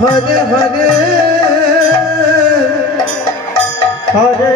Hare Hare Hare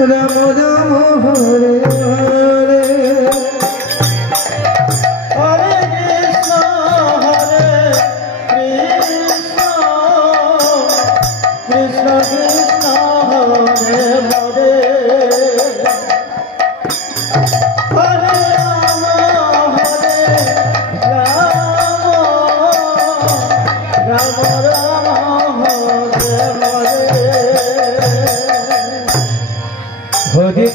Ram Ram Hare